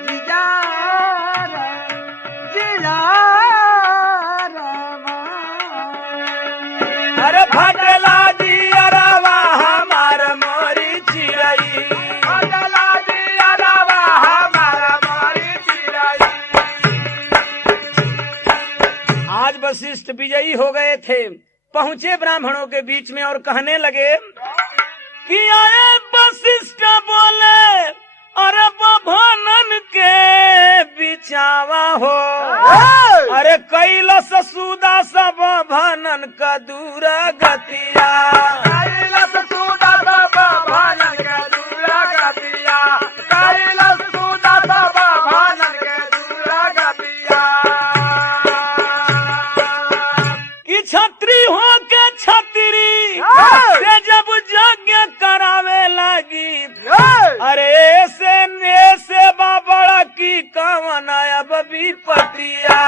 जीजा अरे फटला जियरवा हमार मोरी चिरई। फटला जियरवा हमार मोरी चिरई। आज वशिष्ठ विजयी हो गए थे, पहुंचे ब्राह्मणों के बीच में और कहने लगे कि आए वशिष्ठ बोले अरे बभनन के बिचावा हो। अरे कैलस सुदा सब भनन का दूर गतिया। कैलस सुदा सब भनन के दूर गतिया। कैलस सुदा सब भनन के दूर गतिया। कि छत्री हो के छत्री से जब यज्ञ करावे लगी, अरे ऐसे बाबड़ा की कवन अब विपतिया।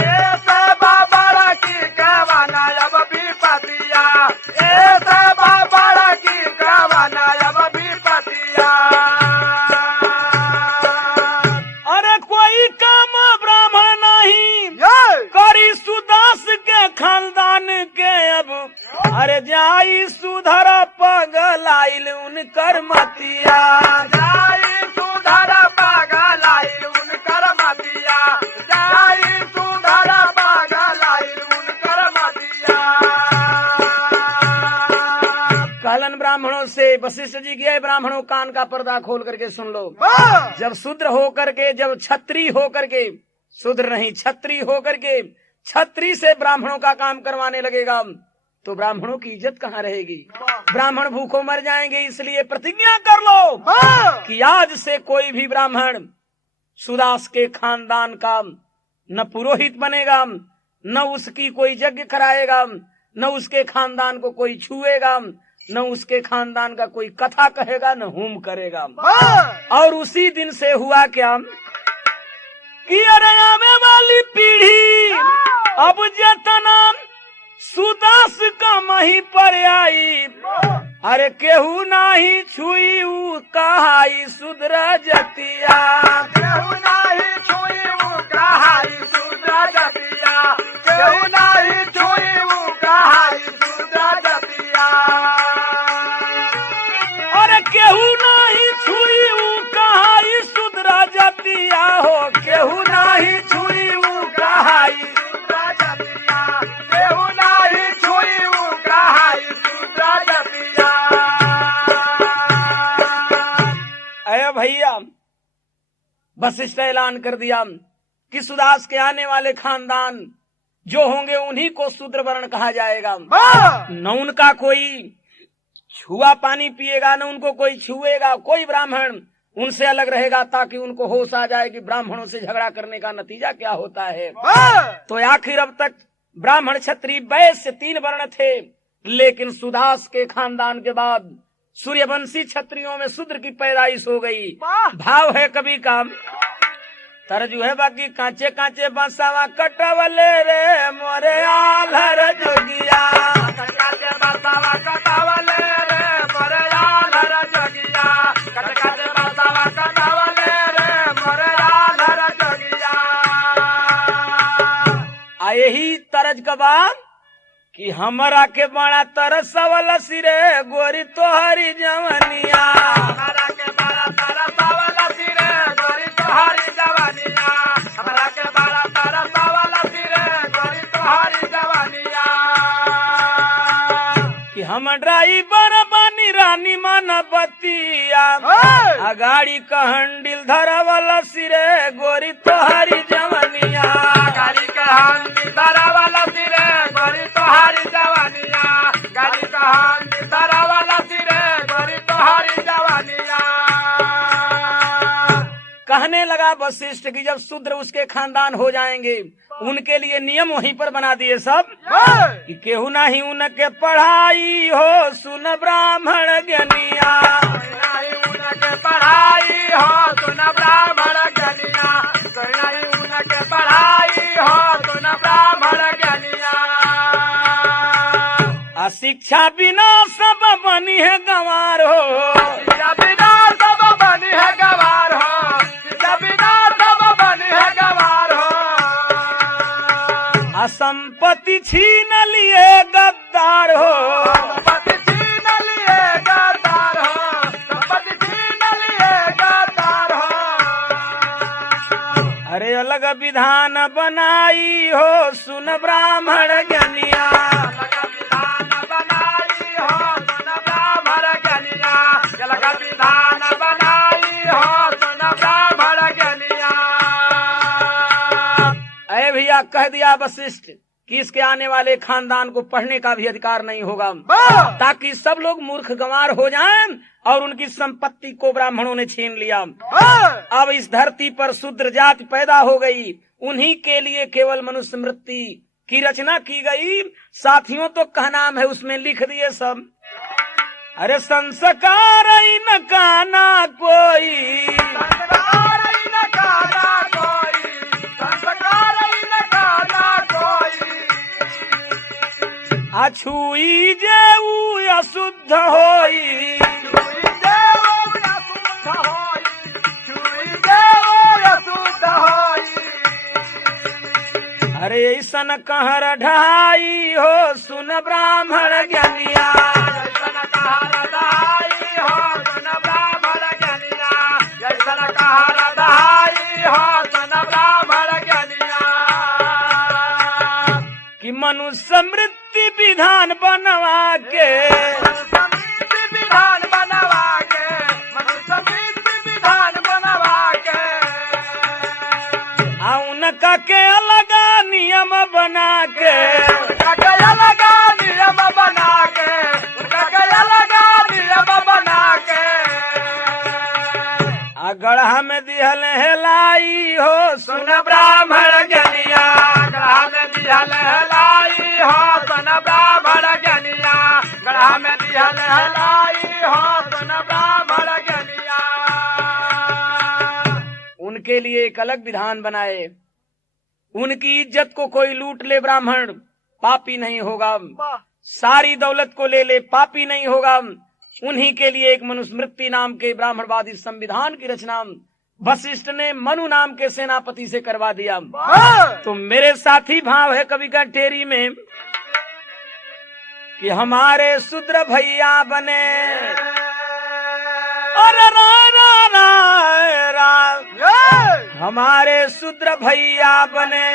ऐसे बाबड़ा की कवन अब विपतिया। ऐसे बाबड़ा की कवन अब विपतिया। अरे कोई काम ब्राह्मण नहीं करी सुदास के खानदान के अब, अरे जाई सुधर पगल आइल उनकर मतिया। जाई सुधर पगल आइल उनकर मतिया। जाई सुधर पगल आइल उनकर मतिया। कहलन ब्राह्मणों से, वशिष्ठ जी गए ब्राह्मणों कान का पर्दा खोल करके सुन लो। जब शूद्र होकर के, जब छत्री होकर के, शूद्र नहीं छत्री होकर के छत्री से ब्राह्मणों का काम करवाने लगेगा तो ब्राह्मणों की इज्जत कहाँ रहेगी? ब्राह्मण भूखों मर जाएंगे। इसलिए प्रतिज्ञा कर लो कि आज से कोई भी ब्राह्मण सुदास के खानदान का न पुरोहित बनेगा, न उसकी कोई यज्ञ कराएगा, न उसके खानदान को कोई छुएगा, न उसके खानदान का कोई कथा कहेगा, न होम करेगा। और उसी दिन से हुआ क्या कि अरे आने वाली पीढ़ी अब जेतना सुदास का मही पर आई, अरे केहू नाही छुई कहाई सुधर जतिया। केहू नाही छुई कहाई सुधर जतिया। केहू नाही छुई कहाई सुधर जतिया। अरे केहू नाही छुई कहाई सुधर जतिया हो। केहू नाही छुई कहाई सुधर जतिया। केहू नाही छुई कहाई सुधर जतिया। अरे भैया वशिष्ठ ऐलान कर दिया कि सुदास के आने वाले खानदान जो होंगे उन्हीं को शूद्र वर्ण कहा जाएगा। न उनका कोई छुआ पानी पिएगा, न उनको कोई छुएगा। कोई ब्राह्मण उनसे अलग रहेगा ताकि उनको होश आ जाए कि ब्राह्मणों से झगड़ा करने का नतीजा क्या होता है। तो आखिर अब तक ब्राह्मण क्षत्रिय वैश्य 3 वर्ण थे, लेकिन सुदास के खानदान के बाद सूर्यवंशी क्षत्रियों में शूद्र की पैदाइश हो गई। भाव है कभी का तरजू है बाकी कांचे कांचे बसावा कटवले रे मोरे आलर जोगिया। कांचे बसावा कटवले रे मोरे आलर जोगिया। कांचे बसावा कटवले रे मोरे आलर जोगिया। यही तरज का बात कि हमरा के बड़ा तरसवल सिरे गोरी तोहरी जवनिया। हमरा के बड़ा तरसवल सिरे गोरी तोहरी जवनिया। हमरा के बड़ा तरसवल सिरे गोरी तोहरी जवनिया। कि हम ड्राइवर बनी रानी माना बतिया। गाड़ी का हंडिल धरवल सिरे गोरी तोहरी जवनिया। गाड़ी का हंडिल धरवल सिरे गोरी तोहरी जवनिया। गाड़ी का हंडिल धरवल सिरे गोरी तोहरी जवनिया। कहने लगा वशिष्ठ की जब शूद्र उसके खानदान हो जाएंगे उनके लिए नियम वहीं पर बना दिए सब कि केहू नहीं उनके पढ़ाई हो सुन ब्राह्मण ज्ञानिया। उनके पढ़ाई हो सुन ब्राह्मण ज्ञानिया। उनके पढ़ाई हो सुन ब्राह्मण ज्ञानिया। शिक्षा बिना सब बनी है गंवार हो। शिक्षा बिना सब बनी है गंवार हो। शिक्षा बिना सब बनी है गंवार हो। असंपत्ति छीन लिए गद्दार हो, संपत्ति छीन लिए गद्दार हो, संपत्ति छीन लिए गद्दार हो। अरे अलग विधान बनाई हो सुन ब्राह्मण ज्ञानिया, अलग विधान बनाई हो सुन ब्राह्मण ज्ञानिया, अलग विधान बनाई हो सुन ब्राह्मण ज्ञानिया। अरे भैया कह दिया वशिष्ठ कि इसके आने वाले खानदान को पढ़ने का भी अधिकार नहीं होगा, ताकि सब लोग मूर्ख गंवार हो जाएं और उनकी संपत्ति को ब्राह्मणों ने छीन लिया। अब इस धरती पर शूद्र जाति पैदा हो गई, उन्हीं के लिए केवल मनुस्मृति की रचना की गई। साथियों तो कहनाम है उसमें लिख दिए सब, अरे संस्कार न काना कोई, संस्कार न काना कोई, संस्कार न काना कोई। अछुई जेऊ अशुद्ध होई, छुई देव अशुद्ध होई, छुई देव अशुद्ध होई। अरे ऐसन कहर ढाई हो सुन ब्राह्मण ज्ञानिया, जैसन कहर दहाई हो सुन ब्राह्मण ज्ञानिया, जैसन कहर दहाई हो सुन ब्राह्मण ज्ञानिया। कि मनुष्य मृत्यु विधान बनवा के, मनुस्मृति विधान बनवा के, मनुस्मृति विधान बनवा के। उनका के अलग नियम बना के, उनका गया लगा नियम बना के, उनका गया लगा नियम बना के। गढ़ा में दिहल हेलाई हो सुन ब्राह्मण ज्ञानिया, गढ़ा में दिहल हलाई हो सुन ब्राह्मण ज्ञानिया, गढ़ा में दिहल हलाई हो सुन ब्राह्मण ज्ञानिया। उनके लिए एक अलग विधान बनाए, उनकी इज्जत को कोई लूट ले ब्राह्मण पापी नहीं होगा, सारी दौलत को ले ले पापी नहीं होगा। उन्हीं के लिए एक मनुस्मृति नाम के ब्राह्मणवादी संविधान की रचना वशिष्ठ ने मनु नाम के सेनापति से करवा दिया। तो मेरे साथी भाव है कवि का टेरी में कि हमारे शूद्र भैया बने, अरे रा रा रा रा, हमारे शूद्र भैया बने,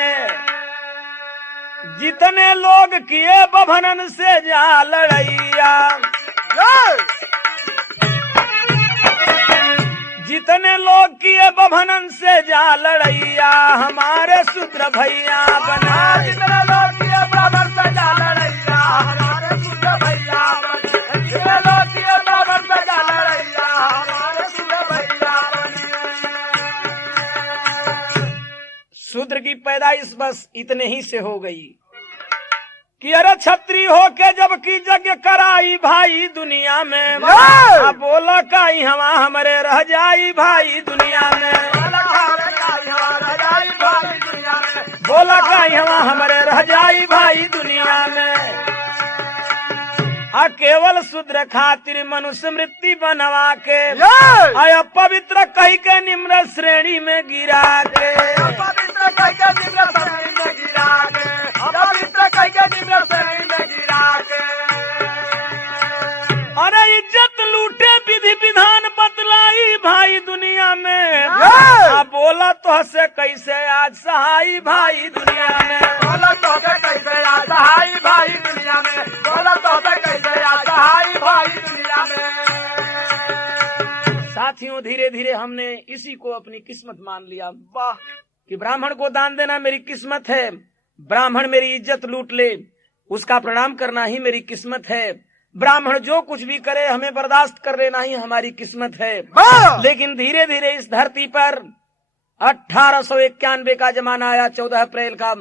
जितने लोग किए बभनन से जा लड़ैया, जितने लोग किए बभनन से जा लड़ैया, हमारे शूद्र भैया बने। जितने लोग किए ब्राह्मण से जा लड़ैया, हमारे शूद्र भैया बने। जितने लोग किए ब्राह्मण से जा लड़ैया, हमारे शूद्र भैया बने। शूद्र की पैदाइश बस इतने ही से हो गई कि अरे छत्री होके जबकि यज्ञ कराई भाई दुनिया में, अब बोला काई हवा हमरे रह जाई भाई दुनिया में, बोला काई हमारा जाई भाई दुनिया में, बोला काई हवा हमरे रह जाई भाई दुनिया में। आ केवल शूद्र खातिर मनुस्मृति बनवा के, आया पवित्र कही के निम्न श्रेणी में गिरा के, पवित्र कह के निम्न श्रेणी में गिरा के, पवित्र कह के निम्न श्रेणी में गिरा के। अरे इज्जत लूटे विधि विधान बतलाई भाई दुनिया में, बोला तो से कैसे आज सहाई भाई दुनिया में, बोला तो कैसे आज सहाई भाई दुनिया में, बोला तो कैसे आज सहाई भाई दुनिया में। साथियों धीरे धीरे हमने इसी को अपनी किस्मत मान लिया कि ब्राह्मण को दान देना मेरी किस्मत है, ब्राह्मण मेरी इज्जत लूट ले उसका प्रणाम करना ही मेरी किस्मत है, ब्राह्मण जो कुछ भी करे हमें बर्दाश्त कर लेना ही हमारी किस्मत है। लेकिन धीरे धीरे इस धरती पर 1891 का जमाना आया, 14 अप्रैल का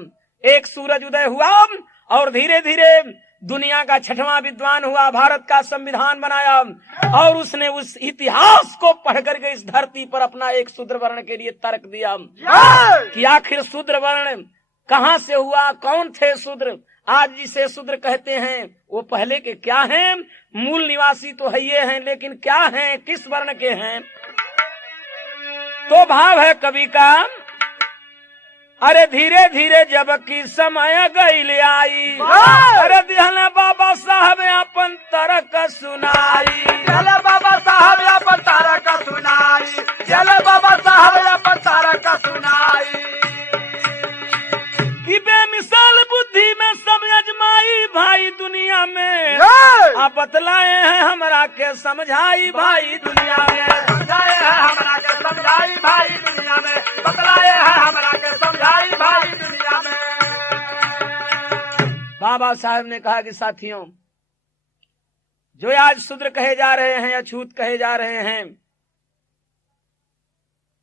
एक सूरज उदय हुआ और धीरे धीरे दुनिया का 6वां विद्वान हुआ, भारत का संविधान बनाया और उसने उस इतिहास को पढ़ करके इस धरती पर अपना एक शूद्र वर्ण के लिए तर्क दिया कि आखिर शूद्र वर्ण कहाँ से हुआ, कौन थे शूद्र, आज जिसे शूद्र कहते हैं वो पहले के क्या हैं, मूल निवासी तो है ये हैं लेकिन क्या हैं, किस वर्ण के हैं। तो भाव है कवि का अरे धीरे धीरे जब की समय गईल आई, अरे दिहल बाबा साहब अपन तरक सुनाई। चल बाबा साहब अपन तारक सुनाई, चल बाबा साहब अपन तारक सुनाई। कि बेमिसाल बुद्धि में सब अजमाई भाई दुनिया में, आप बतलाए हैं हमरा के समझाई भाई दुनिया में। समझाए है हमरा के समझाई भाई दुनिया में, बतलाए है हमरा के समझाई भाई दुनिया में। बाबा साहब ने कहा कि साथियों, जो आज शूद्र कहे जा रहे हैं, अछूत कहे जा रहे हैं,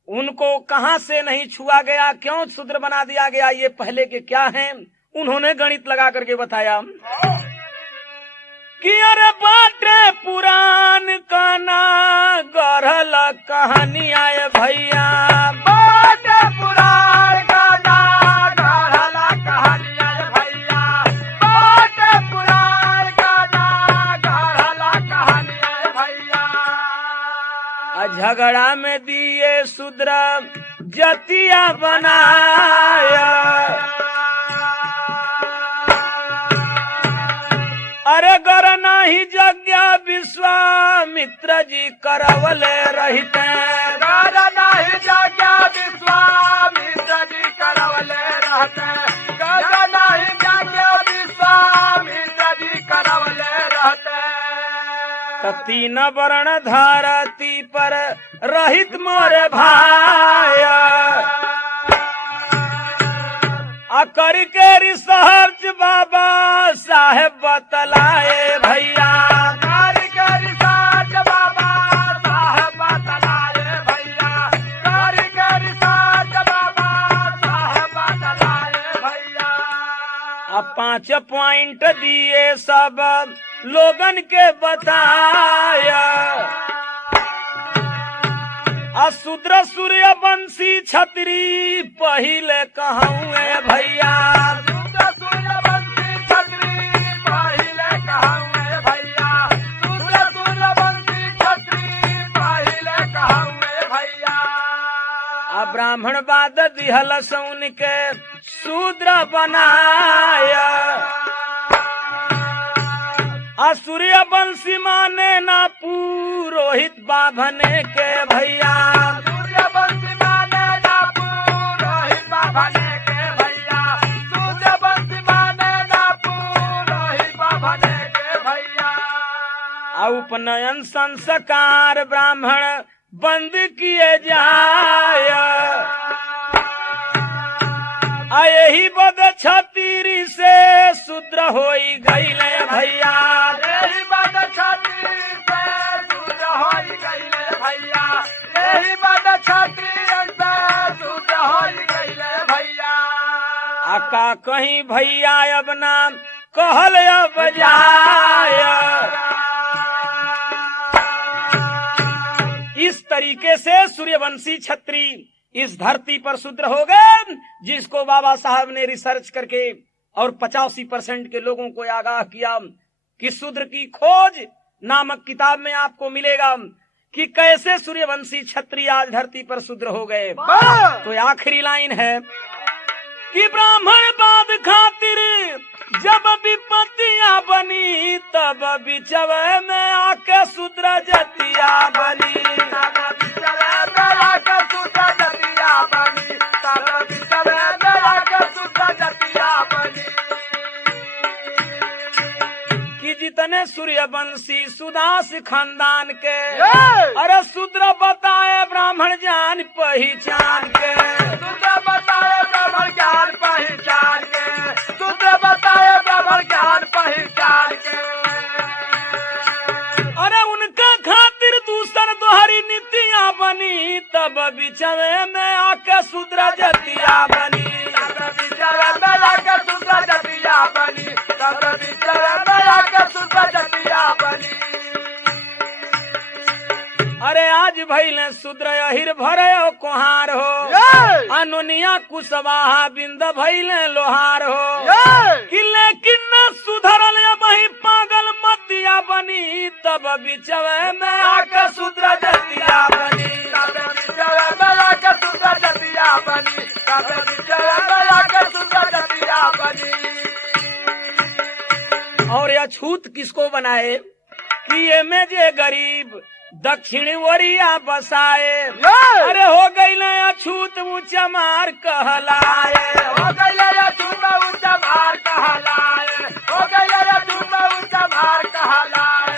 उनको कहां से नहीं छुआ गया, क्यों शूद्र बना दिया गया, ये पहले के क्या हैं। उन्होंने गणित लगा करके बताया कि अरे बाटे पुराण का ना गढ़ल कहानी आए भैया, बाटे पुराण का ना गढ़ल कहानी आए भैया, बाटे पुराण का ना गढ़ल कहानी आए भैया। झगड़ा में दिए शूद्र जतिया बनाया, अरे गर नहीं यज्ञ विश्वामित्र जी करवले रहते, गर नहीं यज्ञ विश्वामित्र जी करवले रहते, गर नहीं यज्ञ विश्वामित्र जी करवले रहते। तीन वर्ण धरती पर रहित मोरे भाया, कर के रिसर्च बाबा साहेब बतलाए भैया, कर के रिसर्च बाबा साहेब बतलाए भैया, कर के रिसर्च बाबा साहेब बतलाए भैया। अब 5 पॉइंट दिए सब लोगन के बताया, अशूद्र सूर्य वंशी छतरी पहिले कहूँ भैया, शूद्र सूर्य वंशी छतरी पहिले कहूँ भैया, शूद्र सूर्य वंशी छतरी पहिले कहूँ भैया। अब ब्राह्मण बाद दिहल सौन के शूद्र बनाया, सूर्य वंशी माने ना पुरोहित बाभने के भैया, सूर्य वंशी माने ना पुरोहित बाभने के भैया, सूर्य वंशी माने ना पुरोहित बाभने के भैया। उपनयन संस्कार ब्राह्मण बंद किए जाय, यही बद छतरी से शूद्र होई गईले भैया, यही बद छतरी से शूद्र होई गईले भैया, यही बद छतरी से शूद्र होई गईले भैया। आका कहीं भैया अब नाम कहल अब जाय, इस तरीके से सूर्यवंशी छत्री इस धरती पर शूद्र हो गए, जिसको बाबा साहब ने रिसर्च करके और 85% के लोगों को आगाह किया कि शूद्र की खोज नामक किताब में आपको मिलेगा कि कैसे सूर्यवंशी छत्री आज धरती पर शूद्र हो गए। तो आखिरी लाइन है कि ब्राह्मण बाद खातिर जब विपत्तियां बनी, तब बिचवे में आके शूद्र जतिया बनी, तब बिचवे में आके शूद्र जतिया बनी, तब बिचवे में आके शूद्र जतिया बनी। कि जितने सूर्यवंशी सुदास खानदान के, अरे शूद्र बताए ब्राह्मण जान पहचान के, शूद्र बताए ब्राह्मण ज्ञान पहचान के, शूद्र बताए ब्राह्मण ज्ञान पहचान के। अरे उनका खातिर दूसर दोहरी नीतियां बनी, तब बिचवे में आके शूद्र जतिया बनी, तब बिचवे में आके शूद्र जतिया बनी, तब बिचवे में आके शूद्र जतिया बनी। अरे आज भइले शूद्र अहिर भरे कोहार हो, अनुनिया कुशवाहा बिंद भइले लोहार हो, कि लेकिन न सुधरल वही पागल मतिया बनी, तब बिचवे में आके शूद्र जतिया बनी, तब बिचवे में आके शूद्र जतिया बनी, तब बिचवे और अछूत किसको बनाए कि ये में जे गरीब दक्षिण ओरिया बसाए। अरे हो गई न अछूत ऊंचा मार कहलाए, हो गई छूट ऊंचा भार कहलाए, हो गई छूट ऊंचा भार कहलाए।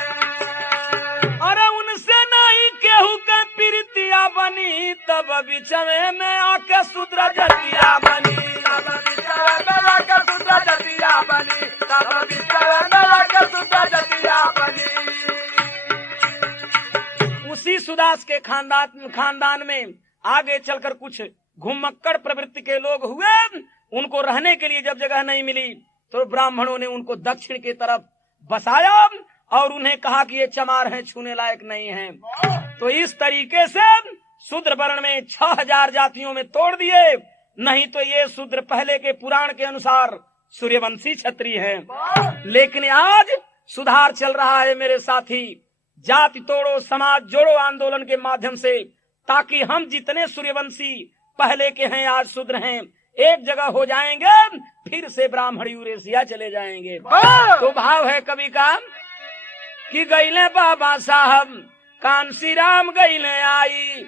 अरे उनसे नहीं केहू के प्रीतिया बनी, तब बिचवे में आके शूद्र जतिया बनी, तब बिचवे में आके शूद्र जतिया बनी, तब बिचवे में आके शूद्र जतिया बनी। उसी सुदास के खानदान में आगे चलकर कुछ घुमक्कड़ प्रवृत्ति के लोग हुए। उनको रहने के लिए जब जगह नहीं मिली तो ब्राह्मणों ने उनको दक्षिण की तरफ बसाया और उन्हें कहा कि ये चमार हैं, छूने लायक नहीं हैं। तो इस तरीके से शूद्र वर्ण में 6000 जातियों में तोड़ दिए। नहीं तो ये शूद्र पहले के पुराण के अनुसार सूर्यवंशी क्षत्रिय हैं। लेकिन आज सुधार चल रहा है मेरे साथी, जाति तोड़ो समाज जोड़ो आंदोलन के माध्यम से, ताकि हम जितने सूर्यवंशी पहले के हैं आज शूद्र हैं एक जगह हो जाएंगे, फिर से ब्राह्मण यूरेशिया चले जाएंगे। तो भाव है कवि का कि गईले बाबा साहब कांसी राम गईले आई,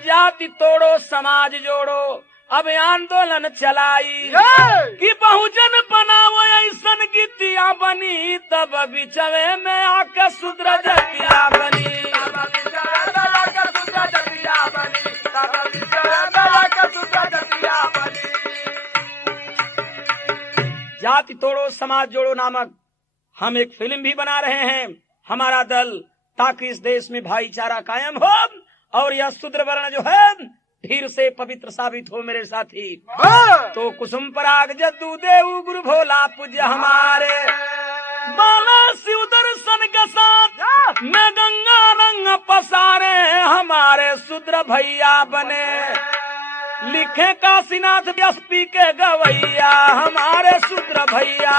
जाति तोड़ो समाज जोड़ो अब आंदोलन चलाई, कि बहुजन बनाओ ऐसन गीतिया बनी, तब बिचवे में आके शूद्र जतिया बनी, तब बिचवे में आके शूद्र जतिया बनी, तब बिचवे में आके शूद्र जतिया बनी। जाति तोड़ो समाज जोड़ो नामक हम एक फिल्म भी बना रहे हैं हमारा दल, ताकि इस देश में भाईचारा कायम हो और यह शूद्र वर्ण जो है फिर से पवित्र साबित हो मेरे साथी। तो कुसुम पराग जद्दू देव गुरु भोला पूज्य हमारे, बाला शिव दर्शन के साथ में गंगा रंग पसारे, हमारे शूद्र भैया बने लिखे काशीनाथ व्यासपी के गवैया, हमारे शूद्र भैया